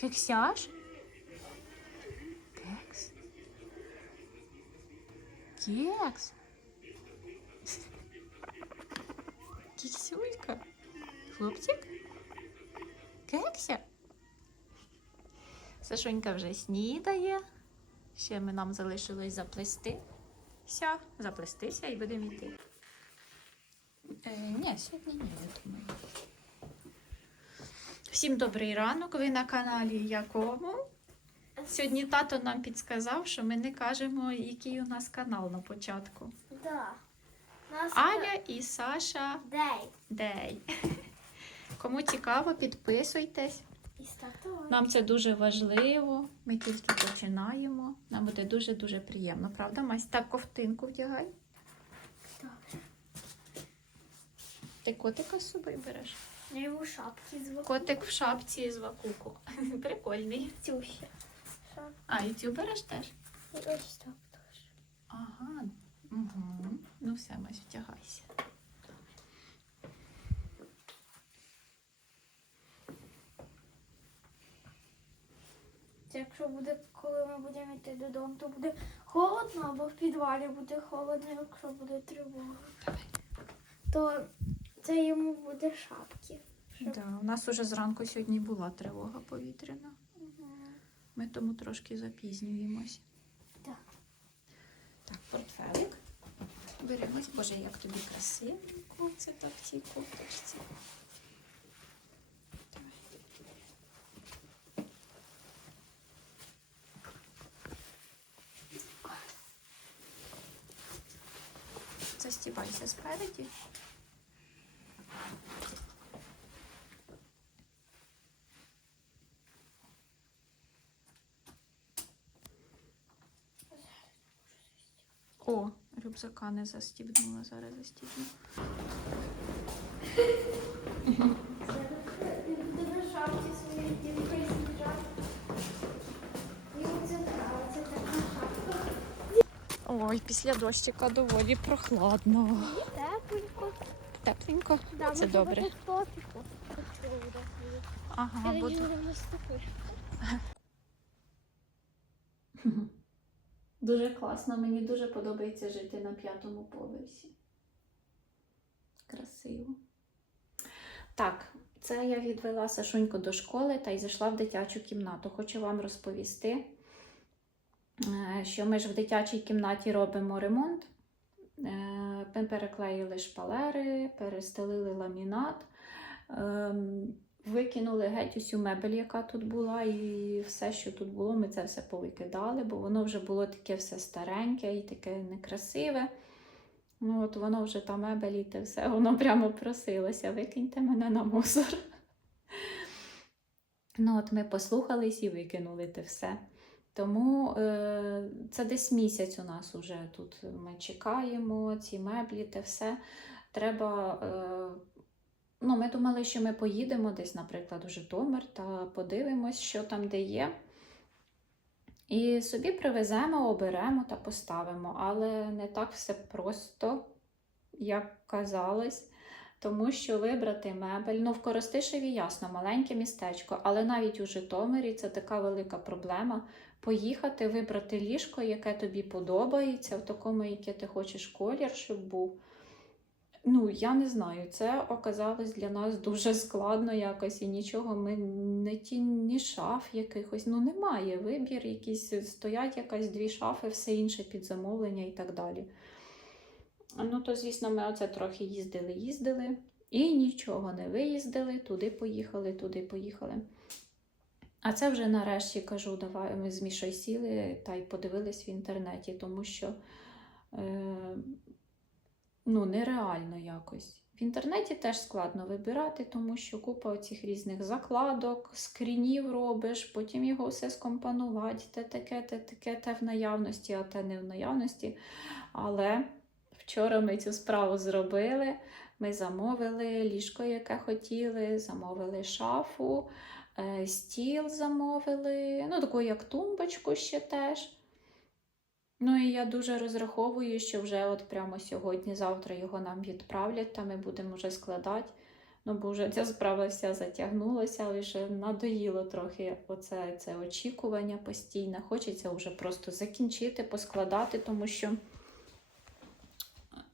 Кексяш? Кекс? Кекс? Кексюлька? Хлопчик? Кекся? Сашунька вже снідає. Ще ми нам залишилось заплести. Все, заплестися і будемо йти. Е, ні, сьогодні ні, я думаю. Всім добрий ранок. Ви на каналі Якому. Сьогодні тато нам підсказав, що ми не кажемо, який у нас канал на початку. Да. Нас Аля і Саша Дей. Дей. Кому цікаво, підписуйтесь. І. Нам це дуже важливо. Ми тільки починаємо. Нам буде дуже-дуже приємно, правда, Мась? Так, ковтинку вдягай. Добре. Ти котика з собою береш? Я його шапки звуку. Котик в шапці з вакуку. Прикольний. Цю ще. А, і цю береш теж? І ось так теж. Ага. Угу. Ну все, Мась, вдягайся. Це якщо буде, коли ми будемо йти додому, то буде холодно, або в підвалі буде холодно, якщо буде тривога. То це йому буде шапки. Щоб- Да, у нас уже зранку сьогодні була тривога повітряна. Угу. Ми тому трошки запізнюємось. Так. Так, портфелик. Беремось. Боже, як тобі красиво. Це так в цій кофточці. О, рюкзака не застібнула, зараз застібну. Ой, після дощика доволі прохладно. Тепленько. Тепленько. Да, Це добре. Ага, буду. Дуже класно, мені дуже подобається жити на п'ятому поверсі. Красиво. Так, це я відвела Сашуньку до школи та й зайшла в дитячу кімнату. Хочу вам розповісти, е, що ми ж в дитячій кімнаті робимо ремонт. Е, Ми переклеїли шпалери, перестелили ламінат. Викинули геть усю мебель, яка тут була, і все, що тут було, ми це все повикидали, бо воно вже було таке все стареньке і таке некрасиве. Ну, от воно вже та мебель і те все, воно прямо просилося, викиньте мене на мусор. Ну, от ми послухались і викинули те все. Тому е, це десь місяць у нас уже тут. Ми чекаємо ці меблі, те все. Треба. Е, Ну, ми думали, що ми поїдемо десь, наприклад, у Житомир та подивимось, що там де є. І собі привеземо, оберемо та поставимо. Але не так все просто, як казалось. Тому що вибрати мебель, ну в Коростишеві ясно, маленьке містечко, але навіть у Житомирі це така велика проблема. Поїхати, вибрати ліжко, яке тобі подобається, в такому, яке ти хочеш колір, щоб був. Ну, я не знаю, це оказалось для нас дуже складно якось і нічого. Ми не ті ні шаф якихось. Ну, немає. Вибір, якісь стоять якась дві шафи, все інше під замовлення і так далі. Ну, то, звісно, ми оце трохи їздили, їздили і нічого не виїздили, туди поїхали, туди поїхали. А це вже нарешті кажу, давай ми з Мішою сіли та й подивились в інтернеті, тому що. Е- ну, нереально якось. В інтернеті теж складно вибирати, тому що купа цих різних закладок, скрінів робиш, потім його все скомпонувати, те таке, те таке, те в наявності, а те не в наявності. Але вчора ми цю справу зробили. Ми замовили ліжко, яке хотіли, замовили шафу, е, стіл замовили, ну, таку як тумбочку ще теж. Ну і я дуже розраховую, що вже от прямо сьогодні-завтра його нам відправлять, та ми будемо вже складати. Ну, бо вже ця справа вся затягнулася, вже надоїло трохи оце це очікування постійне. Хочеться вже просто закінчити, поскладати, тому що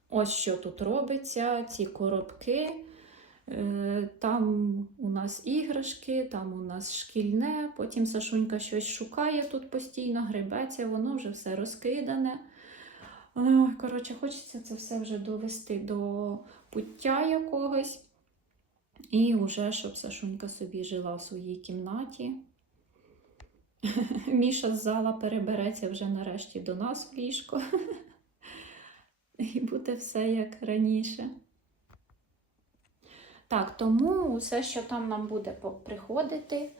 ось що тут робиться, ці коробки. Е, Там у нас іграшки, там у нас шкільне, потім Сашунька щось шукає тут постійно, гребеться, воно вже все розкидане. Коротше, хочеться це все вже довести до пуття якогось. І вже, щоб Сашунька собі жила в своїй кімнаті. Міша з зала перебереться вже нарешті до нас в ліжко. І буде все як раніше. Так, тому все, що там нам буде приходити,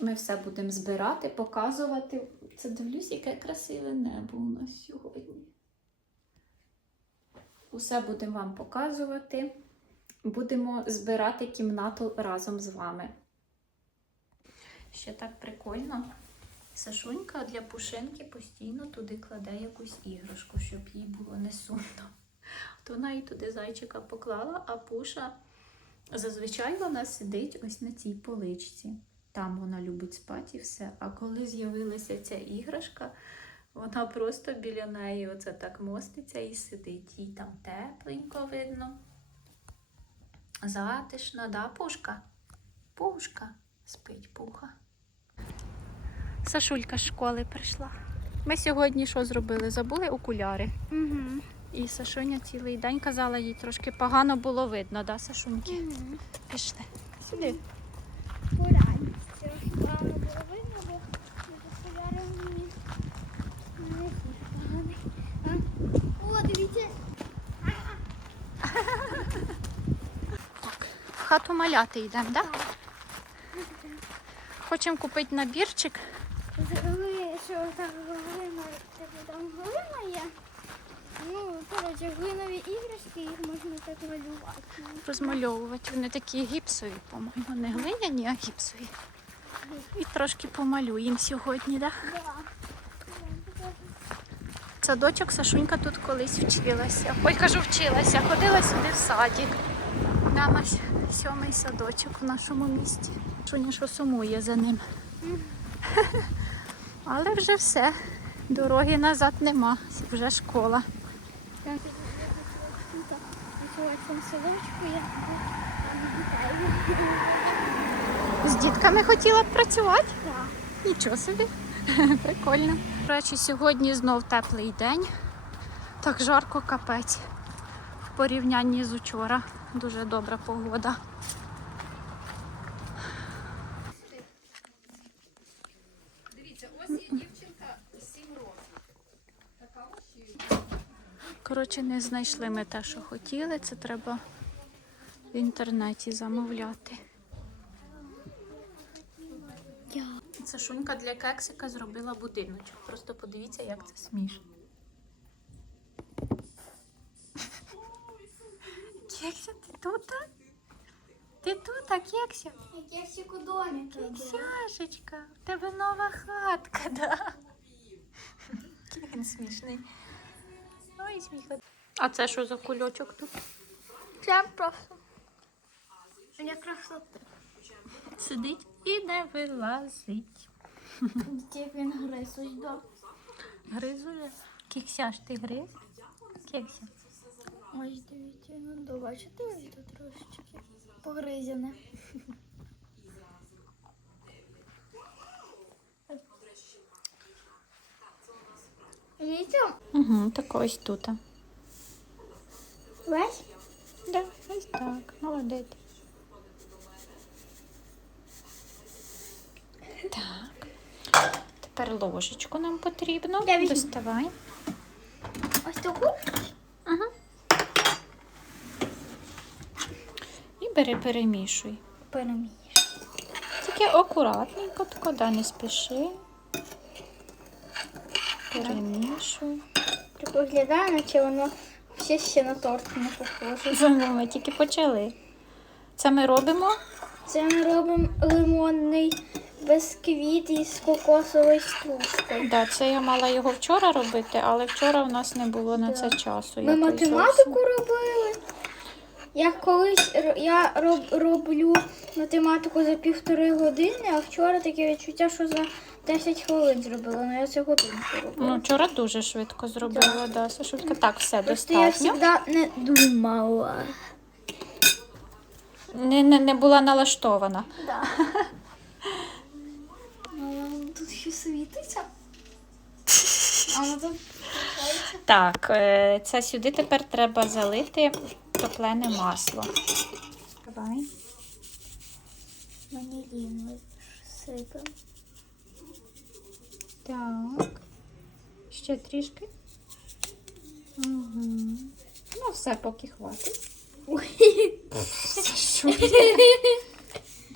ми все будемо збирати, показувати. Це дивлюсь, яке красиве небо у нас сьогодні. Усе будемо вам показувати. Будемо збирати кімнату разом з вами. Ще так прикольно. Сашунька для пушинки постійно туди кладе якусь іграшку, щоб їй було не сумно. То вона і туди зайчика поклала, а пуша зазвичай вона сидить ось на цій поличці. Там вона любить спати і все. А коли з'явилася ця іграшка, вона просто біля неї оце так моститься і сидить. Їй там тепленько видно. Затишно, да, пушка? Пушка спить пуха. Сашулька з школи прийшла. Ми сьогодні що зробили? Забули окуляри. Угу. І Сашуня цілий день казала, їй трошки погано було видно, да, Сашуньки? Пішли. Сюди. Поранці. Рано було видно, бо мені не поганий. О, дивіться. В хату маляти йдемо, да? Хочемо купити набірчик. Зробили, що там типу там глина є. Ну, коротше, глинові іграшки, їх можна так малювати. розмальовувати. Вони такі гіпсові, по-моєму, не глиняні, а гіпсові. І трошки помалюємо сьогодні, да? Да. Садочок Сашунька тут колись вчилася. Ой, кажу, вчилася, ходила сюди в садик. Там ось сьомий садочок в нашому місті. Шуня що сумує за ним. Але вже все. Дороги назад нема. Вже школа. Так, садочку я. З дітками хотіла б працювати. Так. Нічого собі. Прикольно. До речі, сьогодні знов теплий день. Так жарко капець. В порівнянні з учора. Дуже добра погода. Коротше, не знайшли ми те, що хотіли. Це треба в інтернеті замовляти. Це шунька для кексика зробила будиночок. Просто подивіться, як це смішно. Кекся, ти тут? Ти тут, Кекся? Я у домі Кексяшечка, в тебе нова хатка, да? Який він смішний. Ой, сміха. А це що за кульочок тут? Прям просто. Для красоти. Сидить і не вилазить. Як він гризуть до. Гризує. Кексяш, ти гриз? Кекся. Ось дивіться, ну до бачите, трошечки погризяне. Дивіться, Угу, так ось тут. весь Да, ось так, молодець. Так. Тепер ложечку нам потрібно. Я візьму. Доставай. ось таку. Ага. І бери, перемішуй. Переміж. Тільки акуратненько, тако, да, не спіши. Перемішуй. Так виглядає, наче воно ще ще на торт не похоже. Ну, Ми тільки почали. Це ми робимо. Це ми робимо лимонний бисквіт із кокосовою стружкою. Да, це я мала його вчора робити, але вчора у нас не було на це часу. Ми якось математику зовсім. робили. Я колись я роб, роблю математику за півтори години, а вчора таке відчуття, що за 10 хвилин зробила. Ну я це годинку робила. Ну, вчора дуже швидко зробила, да, Сашулька. Так, все Просто я завжди не думала. Не, не, не була налаштована. Да. Ну, тут ще світиться. А ну тут. Так, е, це сюди тепер треба залити топлене масло. Давай. Ванілін сипемо. Так. Ще трішки. Угу. Ну, все, поки хватить.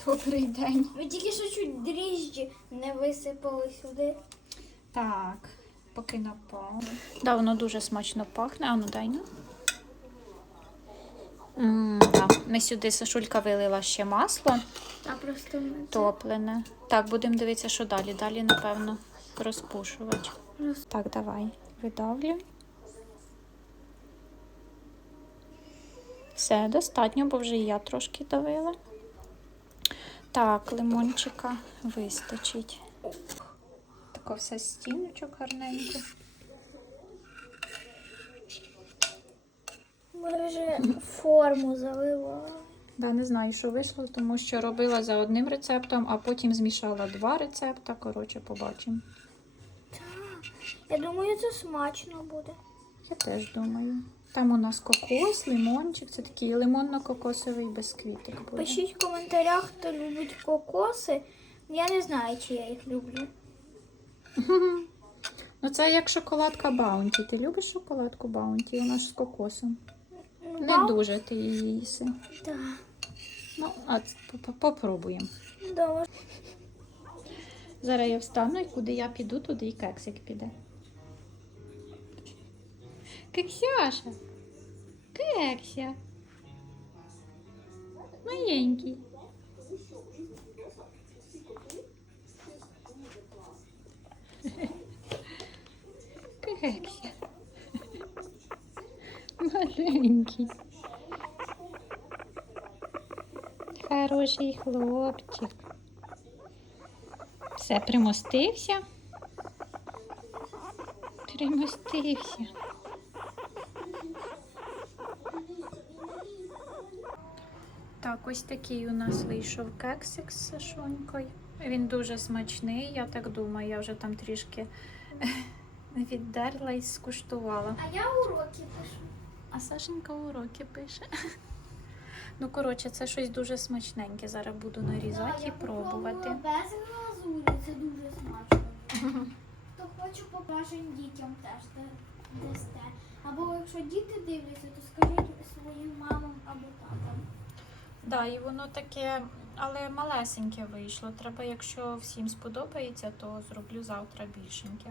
Добрий день. Ми тільки що чуть дріжджі не висипали сюди. Так, поки напав. Да, воно дуже смачно пахне. А ну дай ну. М, да. Ми сюди Сашулька вилила ще масло А просто ми це топлене. Так, будемо дивитися, що далі. Далі, напевно, розпушувач. Так, давай, видавлю. Все, достатньо, бо вже я трошки давила. Так, лимончика вистачить. Тако все стіночок гарненько. Ми вже форму заливали. Да, не знаю, що вийшло, тому що робила за одним рецептом, а потім змішала два рецепта. Коротше, побачимо. Я думаю, це смачно буде. Я теж думаю. Там у нас кокос, лимончик. Це такий лимонно-кокосовий бисквітик буде. Пишіть в коментарях, хто любить кокоси. Я не знаю, чи я їх люблю. Ну, це як шоколадка Баунті. Ти любиш шоколадку Баунті? Вона ж з кокосом. Ну, Не дуже ти її їси. да. Ну, а попробуємо. Добре. Зараз я встану і куди я піду, туди і кексик піде. Кексяша. Кекся. Маленький. Кекся. Маленький. Хороший хлопчик. Все, примостився. Примостився. Так, ось такий у нас вийшов кексик з Сашонькою. Він дуже смачний, я так думаю, я вже там трішки віддерла і скуштувала. А я уроки пишу. А Сашенька уроки пише. Ну, коротше, це щось дуже смачненьке. Зараз буду нарізати і пробувати. Без глазурі, це дуже смачно. Хто хоче побажань дітям теж да- дасте. Або якщо діти дивляться, то скажіть своїм мамам або татам. Да, і воно таке, але малесеньке вийшло. Треба, якщо всім сподобається, то зроблю завтра більшеньке.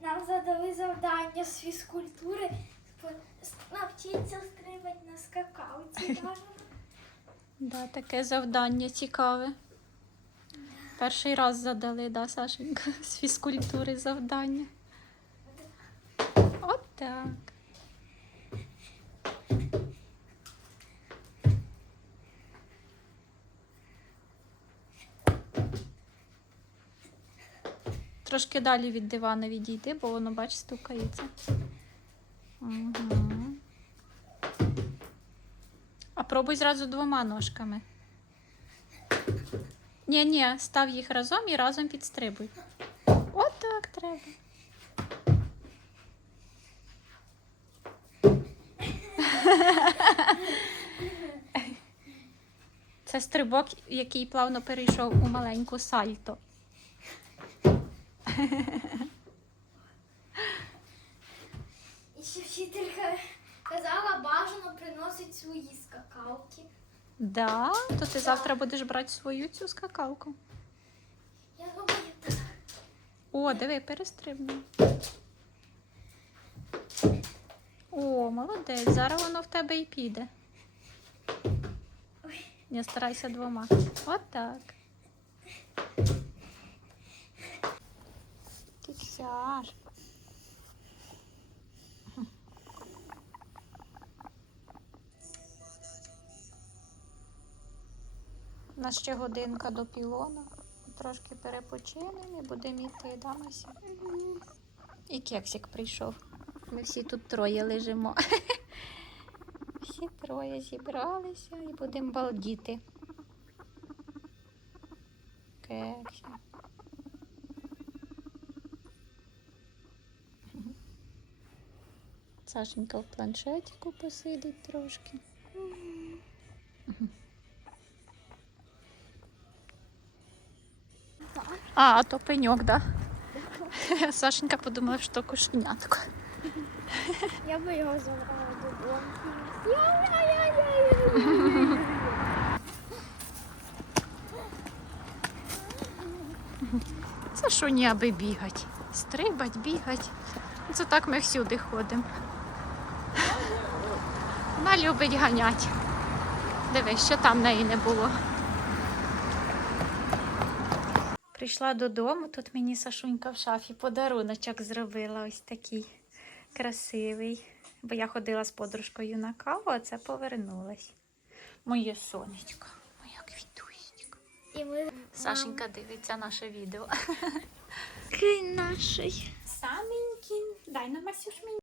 Нам задали завдання з фізкультури. Навчіться стрибати на скакалці. Да, таке завдання цікаве. Перший раз задали, да, Сашенька, з фізкультури завдання. Так. Трошки далі від дивана відійти, бо воно, бач, стукається. Угу. А пробуй зразу двома ножками. Ні, ні, став їх разом і разом підстрибуй. От так треба. Це стрибок, який плавно перейшов у маленьку сальто. І ще вчителька казала, бажано приносить свої скакалки. Да, то ти завтра будеш брати свою цю скакалку. Я думаю, так. О, диви, перестрибнув. О, молодець. Зараз воно в тебе і піде. Не старайся двома. От так. Сяж. У нас ще годинка до пілона. Трошки перепочинемо і будемо йти, да, Мася? І кексик прийшов. Ми всі тут троє лежимо. Всі троє зібралися і будемо балдіти. Кексик. Сашенька в планшетику посидить трошки. А, то пеньок, да? Сашенька подумала, що кошенятко. Я би його забрала додому. Це що ні, аби бігать. Стрибать, бігать. Це так ми всюди ходимо. Вона любить ганять. Дивись, що там неї не було. Прийшла додому, тут мені Сашунька в шафі подаруночок зробила ось такий красивий. Бо я ходила з подружкою на каву, а це повернулась. Моє сонечко, моя квітусечка. І ми Сашенька дивиться наше відео. Кий наший. Саменький. Дай на Масюш мені.